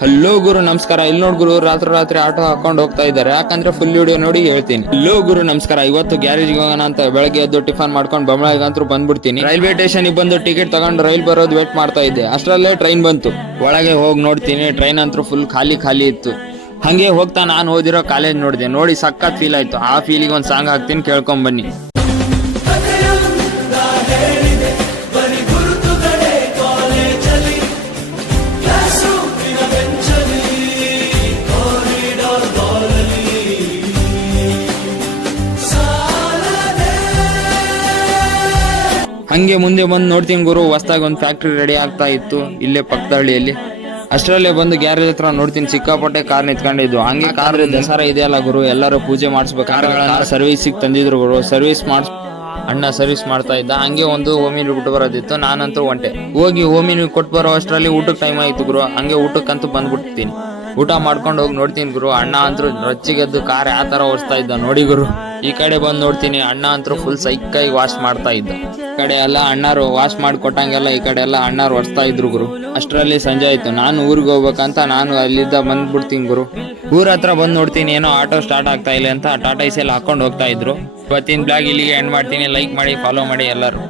Hello ಗುರು ನಮಸ್ಕಾರ. ಇಲ್ಲಿ ನೋಡ್ ಗುರು, ರಾತ್ರಿ ಆಟೋ ಹಾಕೊಂಡು ಹೋಗ್ತಾ ಇದ್ದಾರೆ. ಯಾಕಂದ್ರೆ ಫುಲ್ ವಿಡಿಯೋ ನೋಡಿ ಹೇಳ್ತೀನಿ. ಹಲೋ ಗುರು ನಮಸ್ಕಾರ. ಇವತ್ತು ಗ್ಯಾರೇಜ್ಗೆ ಹೋಗೋಣ ಅಂತ ಬೆಳಗ್ಗೆ ಎದ್ದು ಟಿಫನ್ ಮಾಡ್ಕೊಂಡು ಬೊಮ್ಮಳಿಗಂತೂ ಬಂದ್ಬಿಡ್ತೀನಿ. ರೈಲ್ವೆ ಸ್ಟೇಷನ್ ಬಂದು ಟಿಕೆಟ್ ತಗೊಂಡು ರೈಲ್ ಬರೋದು ವೇಟ್ ಮಾಡ್ತಾ ಇದ್ದೆ. ಅಷ್ಟರಲ್ಲೇ ಟ್ರೈನ್ ಬಂತು. ಒಳಗೆ ಹೋಗಿ ನೋಡ್ತೀನಿ, ಟ್ರೈನ್ ಅಂತೂ ಫುಲ್ ಖಾಲಿ ಇತ್ತು. ಹಂಗೆ ಹೋಗ್ತಾ ನಾನು ಓದಿರೋ ಕಾಲೇಜ್ ನೋಡಿದೆ. ನೋಡಿ ಸಖತ್ ಫೀಲ್ ಆಯ್ತು. ಆ ಫೀಲಿಗೆ ಒಂದು ಸಾಂಗ್ ಹಾಕ್ತೀನಿ, ಕೇಳ್ಕೊಂಡ್ ಬನ್ನಿ. ಹಂಗೆ ಮುಂದೆ ಬಂದು ನೋಡ್ತೀನಿ ಗುರು, ಹೊಸದಾಗಿ ಒಂದು ಫ್ಯಾಕ್ಟ್ರಿ ರೆಡಿ ಆಗ್ತಾ ಇತ್ತು ಇಲ್ಲೇ ಪಕ್ಕದ ಹಳ್ಳಿಯಲ್ಲಿ. ಅಷ್ಟರಲ್ಲೇ ಬಂದು ಗ್ಯಾರೇಜ್ ಹತ್ರ ನೋಡ್ತೀನಿ, ಸಿಕ್ಕಾಪಟ್ಟೆ ಕಾರ್ ನಿಂತ್ಕೊಂಡಿದ್ದು. ಹಂಗೆ ಕಾರ್ ದಸರಾ ಇದೆಯಲ್ಲ ಗುರು, ಎಲ್ಲರೂ ಪೂಜೆ ಮಾಡಿಸ್ಬೇಕು. ಕಾರ್ಗಳನ್ನ ಸರ್ವಿಸಿಗೆ ತಂದಿದ್ರು ಗುರು. ಅಣ್ಣ ಸರ್ವಿಸ್ ಮಾಡ್ತಾ ಇದ್ದ. ಹಂಗೆ ಒಂದು ಹೋಮಿನಿ ಬಿಟ್ಟು ಬರೋದಿತ್ತು. ನಾನಂತೂ ಒಂಟೆ ಹೋಗಿ ಹೋಮಿನಿ ಕೊಟ್ಟು ಬರೋ ಅಷ್ಟರಲ್ಲಿ ಊಟಕ್ಕೆ ಟೈಮ್ ಆಯ್ತು ಗುರು. ಹಂಗೆ ಊಟಕ್ಕಂತೂ ಬಂದ್ಬಿಡ್ತೀನಿ. ಊಟ ಮಾಡ್ಕೊಂಡು ಹೋಗಿ ನೋಡ್ತೀನಿ ಗುರು, ಅಣ್ಣ ಅಂತೂ ರೊಚ್ಚಿಗೆದ್ದು ಕಾರ್ ಯಾವ ತರ ಓಡಿಸ್ತಾ ಇದ್ದ ನೋಡಿ ಗುರು. ಈ ಕಡೆ ಬಂದು ನೋಡ್ತೀನಿ, ಅಣ್ಣ ಅಂತೂ ಫುಲ್ ಸೈಕಾಗಿ ವಾಶ್ ಮಾಡ್ತಾ ಇದ್ದ. ಈ ಕಡೆ ಎಲ್ಲ ಅಣ್ಣಾರು ವಾಶ್ ಮಾಡಿ ಕೊಟ್ಟಂಗೆಲ್ಲ ಈ ಕಡೆ ಎಲ್ಲ ಅಣ್ಣಾರು ಒರೆಸ್ತಾ ಇದ್ರು ಗುರು. ಅಷ್ಟರಲ್ಲಿ ಸಂಜೆ ಆಯ್ತು. ನಾನು ಊರಿಗೆ ಹೋಗ್ಬೇಕಂತ ನಾನು ಅಲ್ಲಿದ್ದ ಬಂದ್ಬಿಡ್ತೀನಿ ಗುರು. ಊರ ಹತ್ರ ಬಂದು ನೋಡ್ತೀನಿ, ಏನೋ ಆಟೋ ಸ್ಟಾರ್ಟ್ ಆಗ್ತಾ ಇಲ್ಲ ಅಂತ ಟಾಟಾ ಎಸಿ ಎಲ್ಲ ಹಾಕೊಂಡು ಹೋಗ್ತಾ ಇದ್ರು. ಇವತ್ತಿನ ಬ್ಲಾಗ್ ಇಲ್ಲಿಗೆ ಎಂಡ್ ಮಾಡ್ತೀನಿ. ಲೈಕ್ ಮಾಡಿ, ಫಾಲೋ ಮಾಡಿ ಎಲ್ಲರೂ.